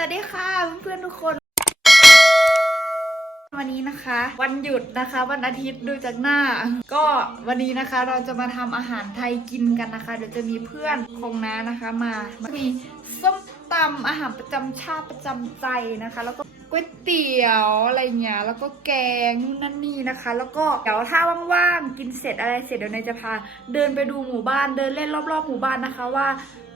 สวัสดีค่ะเพื่อนๆทุกคน วันนี้นะคะ วันหยุดนะคะ วันอาทิตย์ดูจากหน้า ก็วันนี้นะคะเราจะมาทำอาหารไทยกินกันนะคะ เดี๋ยวจะมีเพื่อนของน้านะคะมามีส้มตำอาหารประจำชาติประจำใจนะคะ แล้วก็ก๋วยเตี๋ยวอะไรเงี้ยแล้วก็แกงนู่นนั่นนี่นะคะ แล้วก็เดี๋ยวถ้าว่างๆกินเสร็จอะไรเสร็จเดี๋ยวนายจะพาเดินไปดูหมู่บ้านเดินเล่นรอบๆหมู่บ้านนะคะว่า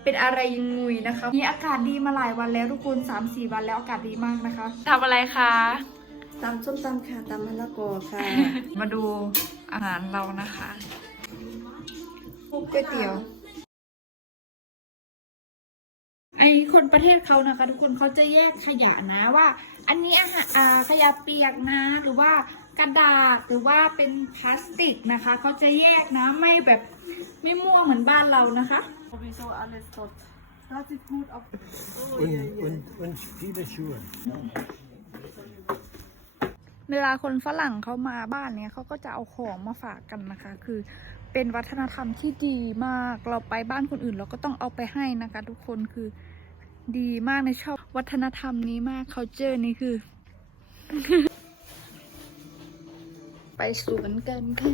เป็นอะไรยังงุยนะคะนี่อากาศดีมาหลายวันแล้วทุกคน3 4 วันแล้วอากาศดีมากนะคะทำอะไรคะตำส้มตำค่ะตำมะละกอค่ะ มาดูอาหารเรานะคะก๋วยเตี๋ยว ไอคนประเทศเขานะคะ ทุกคนเขาจะแยกขยะนะว่า อันนี้อาหารอ่าขยะเปียกนะหรือว่า กระดาษหรือว่าเป็นพลาสติกนะคะเขาจะแยกนะไม่แบบไม่มั่วเหมือนบ้านเรานะคะ Sowieso alles dort. Das sieht gut aus. Und, und, und viele Schuhe. เวลาคนฝรั่งเขามาบ้านเนี้ยเขาก็จะเอาของมาฝากกันนะคะ คือเป็นวัฒนธรรมที่ดีมาก เราไปบ้านคนอื่นเราก็ต้องเอาไปให้นะคะ ทุกคนคือดีมากในชอบวัฒนธรรมนี้มากเขาเจอนี่คือ ไปสวนกันค่ะ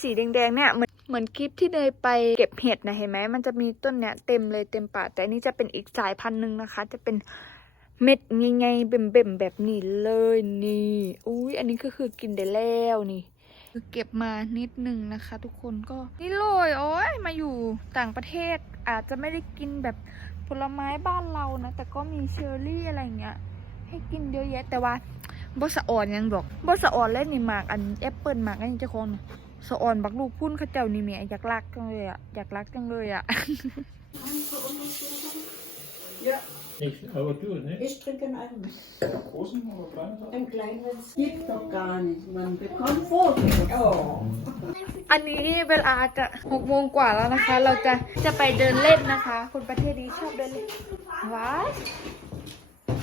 สีแดงๆเนี่ยเหมือนเหมือนคลิปที่เนยไปเก็บเห็ดนะเห็นไหมมันจะมีต้นเนี้ยเต็มเลยเต็มป่า แต่อันนี้จะเป็นอีกสายพันธุ์หนึ่งนะคะ จะเป็นเม็ดไงๆเบ่มๆแบบนี้เลยนี่อุ้ยอันนี้ก็คือกินได้แล้วนี่คือเก็บมานิดนึงนะคะ ทุกคนก็นี่เลยโอ้ยมาอยู่ต่างประเทศอาจจะไม่ได้กินแบบผลไม้บ้านเรานะ แต่ก็มีเชอร์รี่อะไรเงี้ย ให้กินเยอะแยะ แต่ว่าบสะอ่อนยังบอกบสะอ่อนเล่นนี่หมากอันแอปเปิลหมากอันนี้เจ้าของน่ะสะอ่อนบักลูกพุ่นเข้าเจ้านี่เมียอยากรักจังเลยอะอยากรักจังเลยอะ Ich, aber du, ne? Ich trinke einen. Großen oder kleinen? Ein kleines gibt doch gar nicht. Man bekommt Fotos. Oh. อันนี้เวลาจะหกโมงกว่าแล้วนะคะ เราจะจะไปเดินเล่นนะคะ คนประเทศนี้ชอบเดินเล่นว้ายโ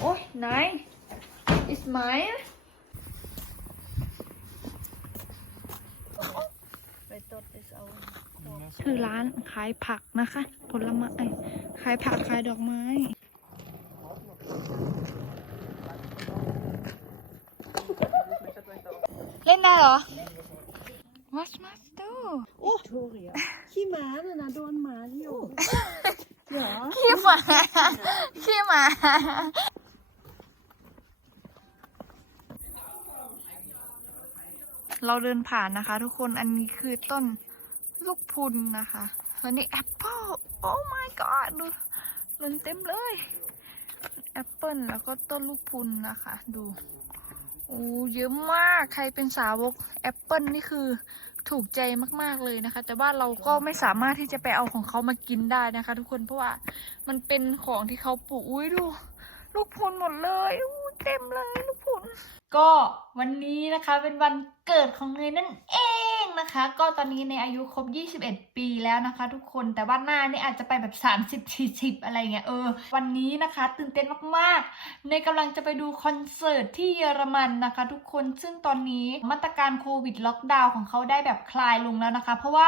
อ้ยไหน is mine คือร้านขายผักนะคะ ผลไม้ขายผักขายดอกไม้เล่นได้เหรอ What must do Victoria. ขี้หมาน่ะนะโดนหมาที่อยู่เหรอขี้หมาขี้หมา เราเดินผ่านนะคะ ทุกคนอันนี้คือต้นลูกพุนนะคะอันนี้แอปเปิลโอ้ my god ดูหล่นเต็มเลยแอปเปิลแล้วก็ต้นลูกพุนนะคะ ดูโอ้เยอะมากใครเป็นสาวกแอปเปิลนี่คือถูกใจมากๆเลยนะคะ แต่ว่าเราก็ไม่สามารถที่จะไปเอาของเขามากินได้นะคะ ทุกคนเพราะว่ามันเป็นของที่เขาปลูกอุ้ยดู ลูกพุนหมดเลย เต็มเลยลูกพรุนก็วันนี้นะคะเป็นวันเกิดของเนยนั่นเองนะคะ ก็ตอนนี้ในอายุครบ 21 ปีแล้วนะคะ ทุกคนแต่ว่าหน้านี่อาจจะไปแบบ 30 40 อะไรเงี้ยเออ วันนี้นะคะ ตื่นเต้นมากๆ ในกำลังจะไปดูคอนเสิร์ตที่เยอรมันนะคะ ทุกคนซึ่งตอนนี้มาตรการโควิดล็อกดาวน์ของเขาได้แบบคลายลงแล้วนะคะ เพราะว่า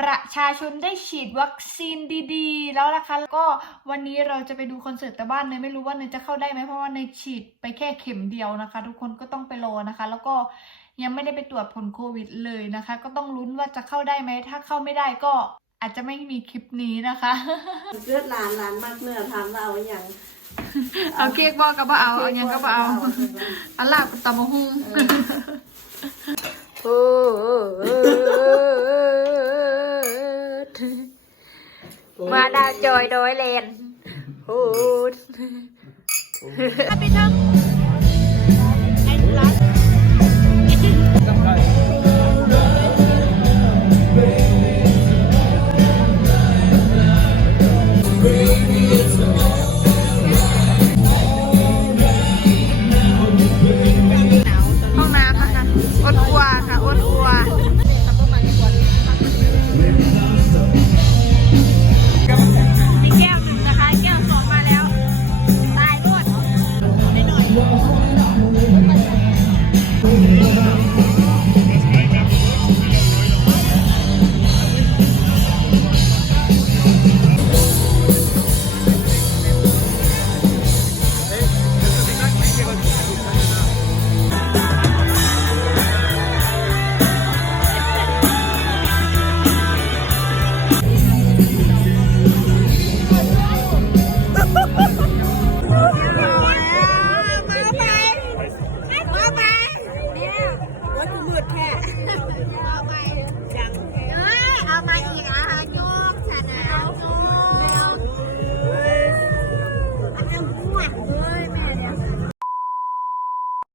ประชาชนได้ฉีดวัคซีนดีๆ แล้วนะคะแล้วก็วันนี้เราจะไปดูคอนเสิร์ตแต่บ้านเนยไม่รู้ว่าเนยจะเข้าได้ไหมเพราะว่าเนยฉีดไปแค่เข็มเดียวนะคะ ทุกคนก็ต้องไปรอนะคะ แล้วก็ยังไม่ได้ไปตรวจผลโควิดเลยนะคะ ก็ต้องลุ้นว่าจะเข้าได้ไหมถ้าเข้าไม่ได้ก็อาจจะไม่มีคลิปนี้นะคะ เลือดหลานหลานมากเนื้อทำเราเอาอย่างเอาเค้กบอกกับว่าเอาเอายังก็เอาอันลาบตำมะฮุง มาดาวจอยดอยเลนโอ้ไปทำไอ้รัก